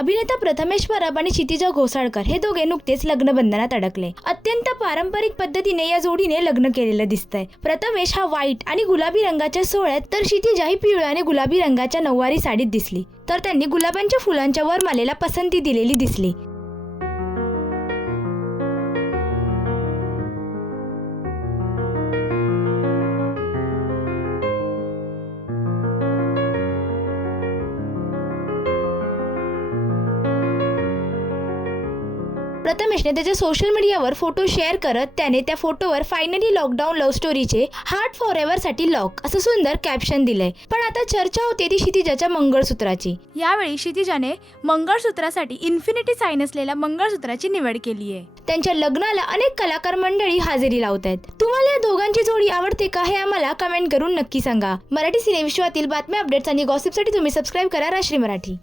अभिनेता प्रथमेश परब आणि क्षितिजा घोसाळकर हे दोघे नुकतेच लग्नबंधनात अडकले. अत्यंत पारंपरिक पद्धतीने या जोडीने लग्न केलेलं दिसतंय. प्रथमेश हा व्हाईट आणि गुलाबी रंगाच्या सोहळ्यात तर क्षितिजा ही पिवळ्या आणि गुलाबी रंगाच्या नऊवारी साडीत दिसली. तर त्यांनी गुलाबांच्या फुलांच्या वरमालेला पसंती दिलेली दिसली. प्रथमेशने त्याच्या सोशल मीडियावर फोटो शेअर करत त्याने त्या फोटोवर फायनली लॉकडाऊन लव्ह स्टोरीचे हार्ट फॉर एव्हरसाठी लॉक असं सुंदर कॅप्शन दिलंय. पण आता चर्चा होते ती क्षितिजाच्या मंगळसूत्राची. यावेळी क्षितिजाने मंगळसूत्रासाठी इन्फिनिटी साईन असलेल्या मंगळसूत्राची निवड केली आहे त्यांच्या लग्नाला अनेक कलाकार मंडळी हजेरी लावत आहेत तुम्हाला या दोघांची जोडी आवडते का हे आम्हाला कमेंट करून नक्की सांगा. मराठी सिनेविश्वातील बातम्या अपडेट्स आणि गॉसिपसाठी तुम्ही सबस्क्राईब करा राश्री मराठी.